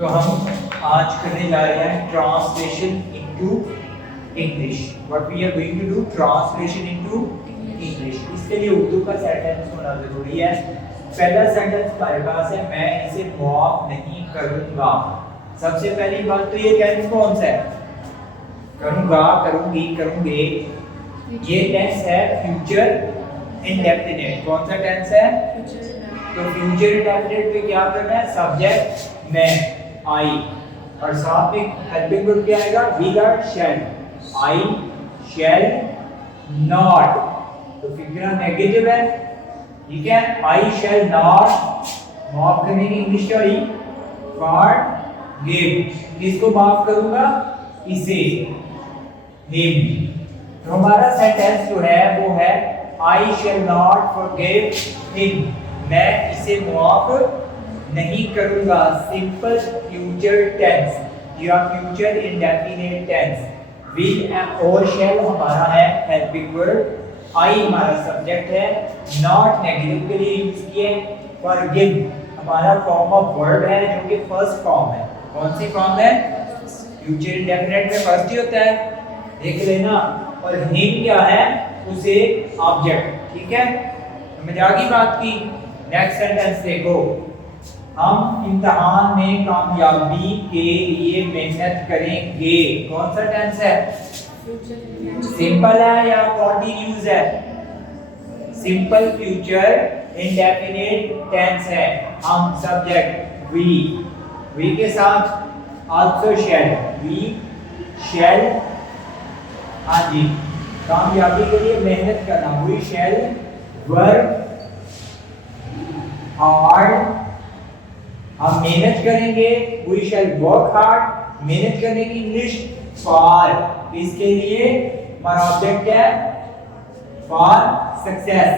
तो हम आज करने जा रहे हैं translation into English. What we are going to do, translation into English. इसके लिए उर्दू का सेंटेंस होना जरूरी है। पहला सेंटेंस हमारे पास है, मैं इसे माफ नहीं करूंगा। सबसे पहली बात तो ये टेंस कौन सा है? करूंगा, करूंगी, करूंगे। ये टेंस है फ्यूचर इंडेफिनिट। कौन सा टेंस है? तो फ्यूचर इंडेफिनिट पे क्या करना है? सब्जेक्ट मैं, आई, और साथ में हेल्पिंग वर्ब क्या आएगा? विल और शैल। आई शैल नॉट, तो फिगर नेगेटिव है, ठीक है। आई शैल नॉट, माफ करने की इंग्लिश क्या हुई? फॉरगिव। किसको माफ करूंगा? इसे, हिम। तो हमारा सेंटेंस जो है वो है आई शैल नॉट फॉरगिव हिम। मैं इसे माफ नहीं करूंगा। सिंपल फ्यूचर टेंस या फ्यूचर इंडेफिनिट टेंस। विल और शैल हमारा है हेल्पिंग वर्ब। आई हमारा सब्जेक्ट है, नॉट नेगेटिव के लिए यूज किए। फॉरगिव हमारा फॉर्म ऑफ वर्ब है जो कि फर्स्ट फॉर्म है। कौन सी फॉर्म है? फ्यूचर इंडेफिनिट में फर्स्ट ही होता है, देख लेना। और हिम क्या है? उसे ऑब्जेक्ट, ठीक है। समझ आ गई बात की? नेक्स्ट सेंटेंस देखो, हम इम्तिहान में कामयाबी के लिए मेहनत करेंगे। कौन सा टेंस है? सिंपल है या कॉन्टिन्यूस है? सिंपल फ्यूचर इंडेफिनिट टेंस है। हम सब्जेक्ट वी के साथ आल्सो शैल, वी शैल, हाँ जी, कामयाबी के लिए मेहनत करना, वी शैल वर्क हार्ड। हम मेहनत करेंगे, वी शैल वर्क हार्ड। मेहनत करने की इंग्लिश फॉर, इसके लिए हमारा ऑब्जेक्ट क्या है? For success.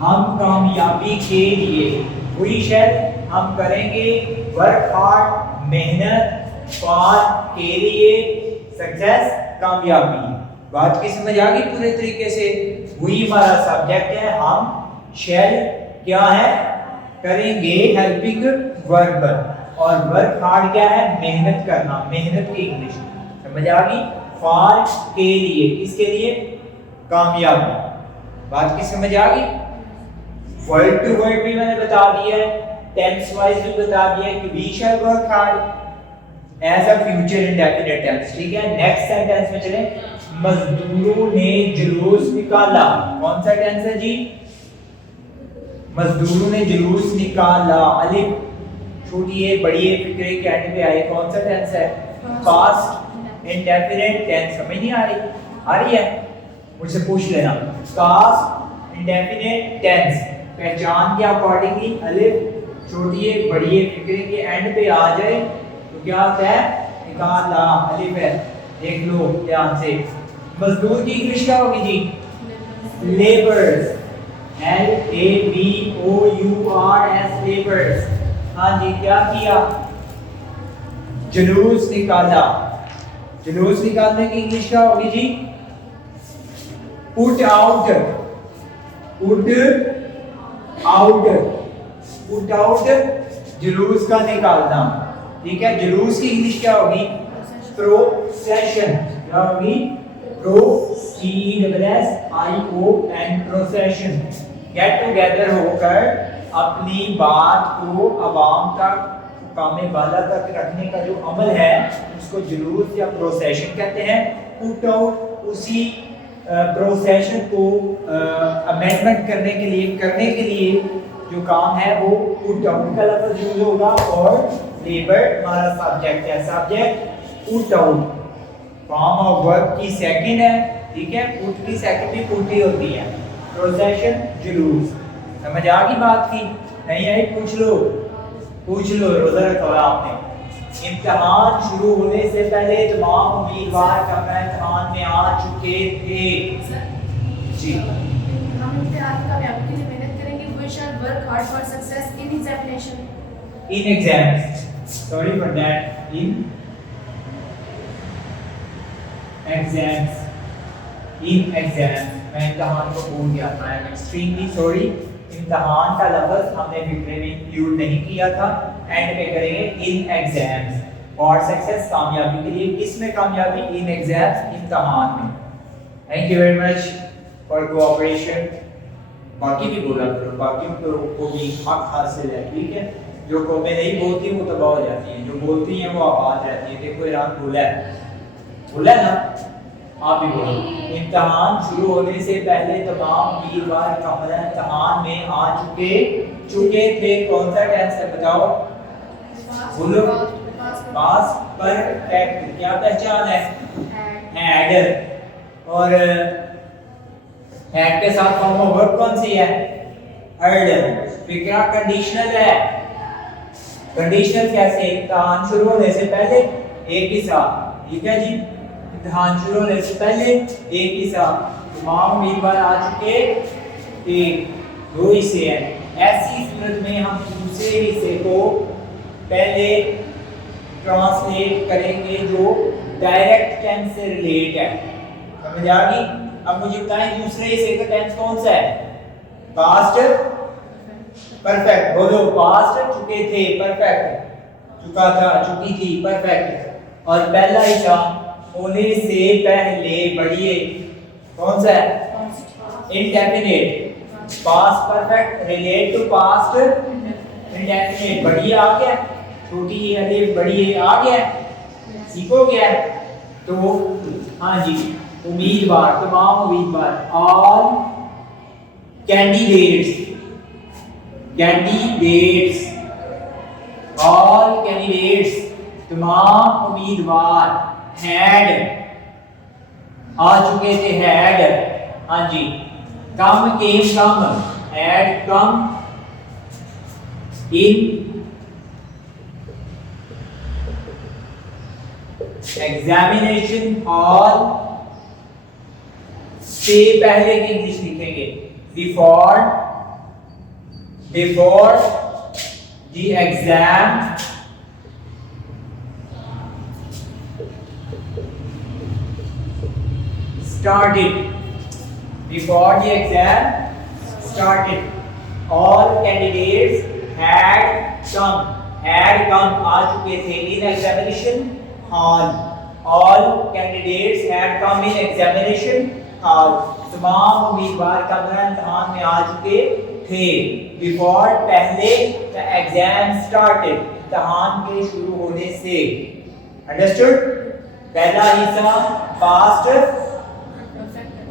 हम कामयाबी के लिए, वी शैल, हम करेंगे वर्क हार्ड, मेहनत, फॉर के लिए, सक्सेस कामयाबी। बात की समझ आ गई पूरे तरीके से? वी हमारा सब्जेक्ट है, हम शैल क्या है? करेंगे, हेल्पिंग वर्ब, और वर्क हार्ड क्या है? मेहनत करना, मेहनत की इंग्लिश। समझ आ गई? फॉर के लिए, किसके लिए? कामयाबी। बात की समझ आ गई? वर्ड टू वर्ड भी मैंने बता दिया है, टेंस वाइज भी बता दिया है कि we shall work hard as a future indefinite tense, ठीक है। नेक्स्ट सेंटेंस में चलें, मजदूरों ने जुलूस निकाला। कौन सा टेंस है जी? मजदूरों ने जुलूस निकाला। अलिफ छोटी है, बड़ी है, फिक्रे के एंड पे आए। कौन सा टेंस है? Past indefinite tense. समझ नहीं आ रही? आ रही है? मुझसे पूछ लेना। पास्ट इंडेफिनिट टेंस पहचान के अकॉर्डिंगली अलिफ छोटी है, बड़ी है, फिक्रे के एंड पे आ जाए तो क्या होता है? निकाला, अलिफ है, देख लो ध्यान से। मजदूर की इंग्लिश क्या होगी जी? Labours, LABOURS, labours. हाँ जी, क्या किया? जुलूस निकाला। जुलूस निकालने की इंग्लिश क्या होगी जी? Put out, put out, put out, जुलूस का निकालना, ठीक है। जुलूस की इंग्लिश क्या होगी? प्रोसेशन। क्या होगी? PROCESSION, procession. गेट टुगेदर होकर अपनी बात को अवाम तक, कामे बाला तक रखने का जो अमल है उसको जुलूस या प्रोसेशन कहते हैं। पुट आउट उसी प्रोसेशन को अमेंडमेंट करने के लिए जो काम है वो पुट आउट का लफ्ज यूज होगा। और लेबर हमारा सब्जेक्ट है, subject put out form of verb की सेकंड है, ठीक है। पुट की सेकंड भी पुट ही होती है। प्रोसेशन, जुलूस। समझ आ गई बात की? नहीं आई? पूछ लो, पूछ लो। रोजा रखा हुआ आपने। इम्तिहान शुरू होने से पहले तमाम उम्मीदवार इम्तिहान में आ चुके थे जी। हम इम्तिहान का कामयाबी के लिए मेहनत करेंगे। We shall work hard for success in examination, in exams, sorry for that, in exams, in exams. मैं इम्तिहान को भूल गया था, आई एम एक्सट्रीमली सॉरी। इम्तिहान का लफ्ज हमने फिक्रे में इंक्लूड नहीं किया था, एंड में करेंगे इन एग्जाम्स। फॉर सक्सेस कामयाबी के लिए, किस में कामयाबी? इन एग्जाम्स, इम्तिहान में। Thank you very much for cooperation. बाकी भी बोला करो, बाकियों को भी हक हासिल है, ठीक है। जो कौमें नहीं बोलती वो तबाह हो जाती हैं, जो बोलती हैं वो आबाद रहती है। देखो ईरान बोला है ना, आप भी बोलो। इम्तिहान शुरू होने से पहले तमाम उम्मीदवार कमरा इम्तिहान में आ चुके थे। कौन सा टेंस है बताओ? बोलो। पास परफेक्ट। क्या पहचान है? हैड। और हैड के साथ फॉर्म ऑफ वर्ब कौन सी है? हर्ड। फिर क्या कंडीशनल है? कंडीशनल कैसे? इम्तिहान शुरू होने से पहले एक ही साथ, ठीक है जी। इम्तिहान शुरू होने से पहले एक ही साथ तमाम उम्मीदवार आ चुके थे। दो हिस्से हैं। ऐसी सूरत में हम दूसरे हिस्से को पहले ट्रांसलेट करेंगे जो डायरेक्ट टेंस से रिलेट है। समझ आ गई? अब मुझे बताएं दूसरे हिस्से का टेंस कौन सा है? Past perfect. बोलो। पास्ट चुके थे, परफेक्ट चुका था, चुकी थी, परफेक्ट। और पहला हिस्सा होने से पहले बढ़िए, कौन सा है? Indefinite. Past perfect relate to past indefinite. बढ़िए आ गया, छोटी अलिफ बढ़िए आ गया, सीखो गया। तो हाँ जी, उम्मीदवार, तमाम उम्मीदवार, ऑल कैंडिडेट्स, ऑल कैंडिडेट्स, तमाम उम्मीदवार हैड आ चुके थे, हैड। हाँ जी। Come came come, had come in examination hall से पहले की इंग्लिश लिखेंगे before the exam started. Before the exam started, all candidates had come आ चुके थे in examination hall. All candidates had come in examination hall. तमाम उम्मीदवार कमरा इम्तिहान में आ चुके थे। Before पहले the exam started, इम्तिहान के शुरू होने से। Understood? पहला हिस्सा past,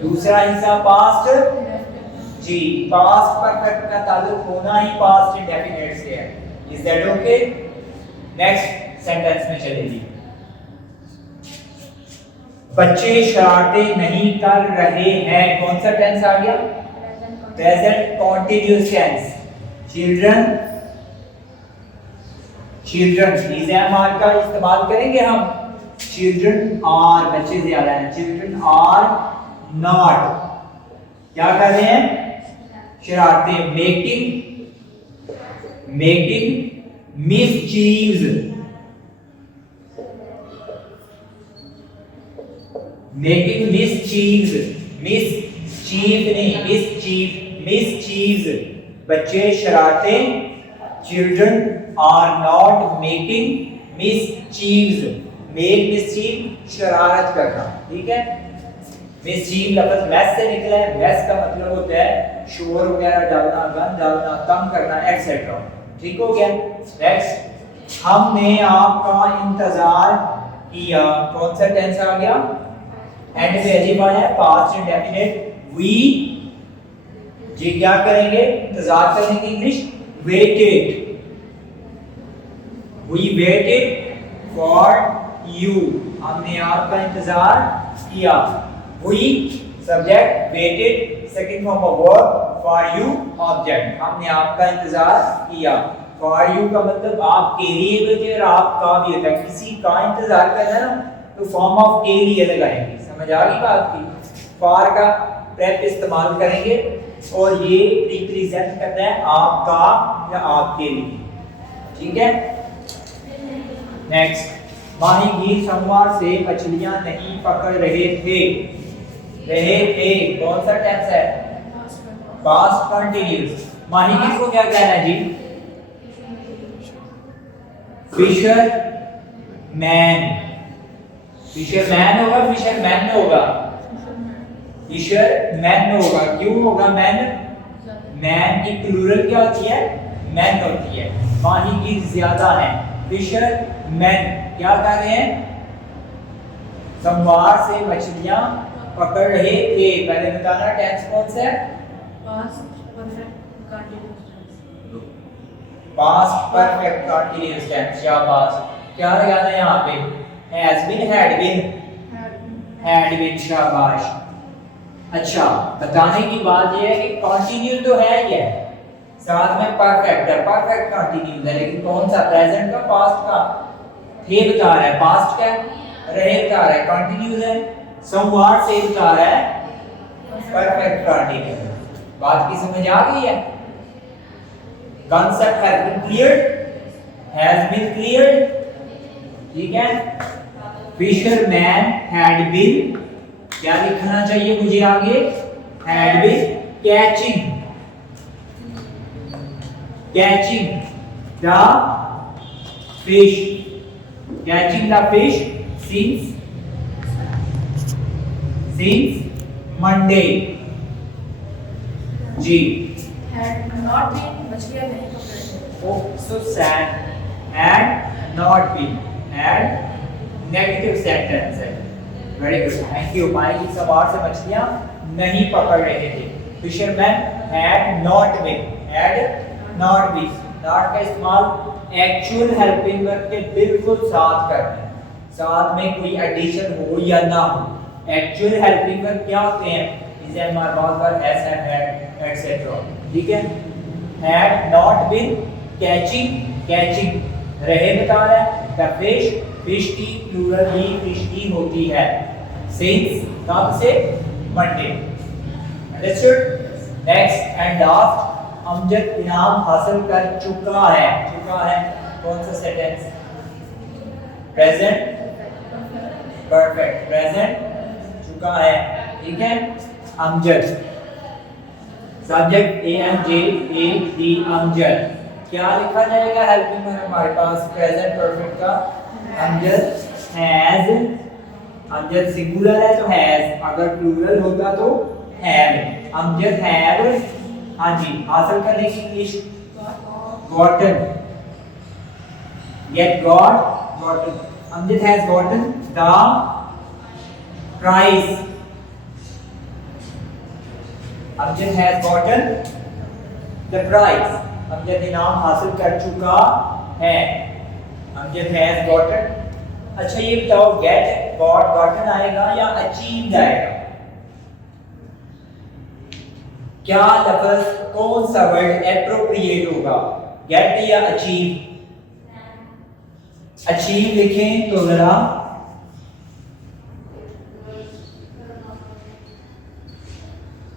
दूसरा हिस्सा पास्ट जी। पास्ट परफेक्ट का ताल्लुक होना ही पास्ट इंडेफिनिट से है। Is that okay? Next sentence में चलेगी। बच्चे शरारतें नहीं कर रहे हैं। कौन सा टेंस आ गया? Present continuous tense. Children is am are का इस्तेमाल करेंगे हम। चिल्ड्रन आर, बच्चे ज्यादा हैं। चिल्ड्रन आर नॉट, क्या कर रहे हैं? शरारतें। मेकिंग मिसचीव्स, मिसचीव नहीं, मिसचीव्स, बच्चे शरारतें। चिल्ड्रन आर नॉट मेकिंग मिसचीव्स। मेक मिसचीव शरारत करना, ठीक है। मिसचीव लफ्ज मैस से निकला है। मैस का मतलब होता है शोर वगैरह डालना, गंद डालना, तंग करना, एक्सेट्रा। ठीक हो गया। नेक्स्ट, हमने आपका इंतजार किया। कौन सा टेंस आ गया? एंड में एलिफ आया है, पास्ट इंडेफिनिट। वी जी क्या करेंगे? इंतजार करेंगे। English waited. We waited for you, हमने आपका इंतजार किया। We subject waited, second form of verb, for you object, हमने आपका इंतजार किया। For you का मतलब आपके लिए भी होता है और आपका भी होता है। किसी का इंतजार करना ना तो फॉर्म ऑफ के लिए लगाएंगे। समझ आ गई बात की? for का प्रेप इस्तेमाल करेंगे और ये रिप्रेजेंट करता है आपका या आपके लिए, ठीक है। नेक्स्ट, माहीगीर सोमवार से मछलियां नहीं पकड़ रहे थे। कौन सा टेंस है? Past continuous. माहीगीर को क्या कहना है जी? Fisherman. फिशर मैन होगा, फिशर मैन होगा, फिशर मैन होगा। क्यों होगा मैन? मैन की प्लूरल क्या होती है? मैन होती है। माहीगीर ज्यादा है, फिशर मैन क्या कर रहे हैं? सोमवार से मछलियां पकड़ रहे थे। पहले बताना टेंस कौन सा है? Past perfect continuous tense. शाबाश। क्या लगाना है यहाँ पे? Has been, had been. शाबाश। अच्छा, बताने की बात यह है कि कंटिन्यू तो है ही है, साथ में परफेक्ट है, परफेक्ट कंटिन्यूअस है, लेकिन कौन सा? प्रेजेंट का, पास्ट का? थे बता रहा है, पास्ट का रहे बता रहा है, कंटिन्यूअस है। सोमवार से बता रहा है, परफेक्ट कंटिन्यूअस। बात की समझ आ गई है? concept has been cleared, has been cleared, ठीक है? Fisherman had been, क्या लिखना चाहिए मुझे आगे? Had been catching the fish, catching the fish since Monday। Ji. Had not been, मछलियां नहीं पकड़ रहे। Oh, so sad. Had not been. Had negative sentence है। Very good. Thank you. माही सवार से मछलियां नहीं पकड़ रहे थे। Fisherman had not been. Had not been. Not का इस्तेमाल actual helping verb के बिल्कुल साथ करते हैं। साथ में कोई addition हो या ना हो। Actual helping verb क्या होते हैं? इसे हमारे बहुत बार has, have, had, etc. ठीक है? Had not been catching रहे बता रहा है। The fish की प्लूरल ही fish की होती है। Since कब से? Monday। Understood? Next and last, Amjad इनाम हासिल कर चुका है। चुका है कौन सा सेंटेंस? Present perfect. प्रेजेंट चुका है, ठीक है? Amjad subject AMJAD Amjad. क्या लिखा जाएगा हेल्पिंग में हमारे पास? प्रेजेंट परफेक्ट का अमजद हैज, अमजद सिंगुलर है तो हैज, अगर प्लूरल होता तो हैव। अमजद हैव, हाँ जी, हासिल करने की English gotten, get got, gotten. Amjad has gotten the prize, Amjad has gotten the prize. Amjad इनाम हासिल कर चुका है। Amjad has gotten. अच्छा ये बताओ, गेट, गॉट, गॉटन आएगा या अचीव्ड आएगा? क्या लफ्ज, कौन सा वर्ड एप्रोप्रिएट होगा? गेट या अचीव? अचीव लिखें तो जरा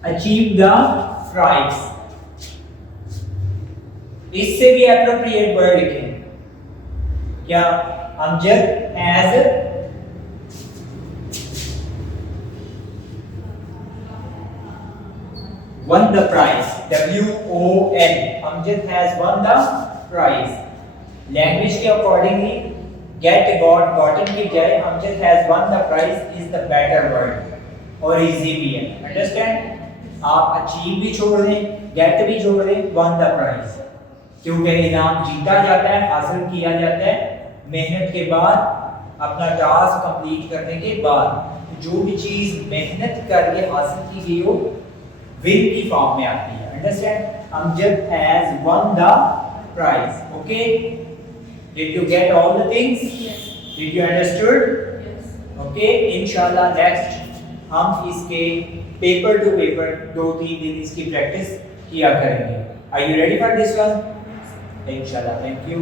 अचीव द प्राइज, इससे भी एप्रोप्रिएट वर्ड लिखें। क्या? Amjad has won the prize, WON, Amjad has won the prize। Language के अकॉर्डिंगली get, got, gotten की बजाय Amjad has won the prize is the better word और इजी भी है। अंडरस्टैंड? आप अचीव भी छोड़ दें, get भी छोड़ दें, won the prize, क्योंकि इनाम जीता जाता है, हासिल किया जाता है मेहनत के बाद, अपना टास्क कंप्लीट करने के बाद। जो भी चीज मेहनत करके हासिल की गई हो विन की फॉर्म में आती है। Understand? Amjad has won the prize. Okay, did you get all the things? Did you understood? Okay, इंशाल्लाह नेक्स्ट हम इसके पेपर टू पेपर 2-3 दिन इसकी प्रैक्टिस किया करेंगे। Are you ready for this one? इंशाल्लाह। Thank you.